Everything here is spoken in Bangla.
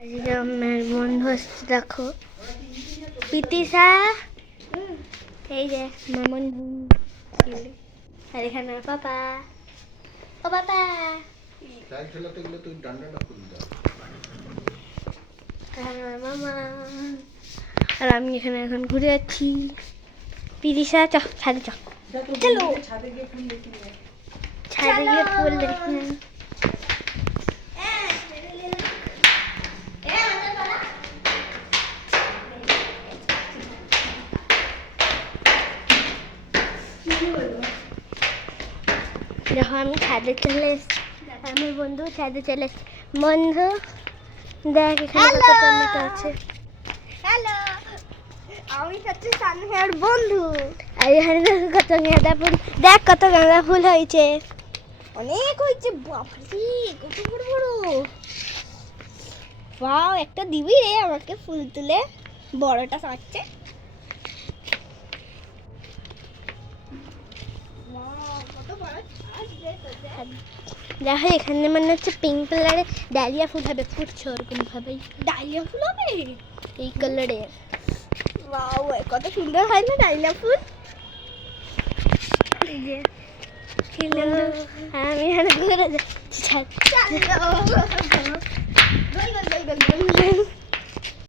আজকে আমার বন্ধু আসছে, দেখো পিতিসা, এই যে আমার বন্ধু, আর এখানে পাপা। ও পাপা, আমার মামা, আর আমি এখানে এখন ঘুরে যাচ্ছি। পিতিসা চ ছাদে চ, চলো ছাদে গিয়ে ফুল দেখি। দেখো আমি ছাদে চলে এসেছি, আমার বন্ধু ছাদে চলে এসেছি। বন্ধু দেখ এখানে কত টমেটো আছে। হ্যালো, আমি হচ্ছে সানহার বন্ধু। আর এখানে দেখো কত গাঁদা ফুল, দেখ কত গাঁদা ফুল হয়েছে, অনেক হয়েছে। বাপরে কত বড় বড়। ওয়াও, একটা দিবি রে আমাকে ফুল তুলে? বড়টা সাজছে। দেখো এখানে মানে হচ্ছে পিঙ্ক কালারের ডালিয়া ফুল হবে, ফুটছে ওরকম ভাবে। ডালিয়া ফুল হবে এই কালারের। ওয়াও, কত সুন্দর হয় না ডালিয়া ফুল। আমি এখানে ঘুরে যাচ্ছি।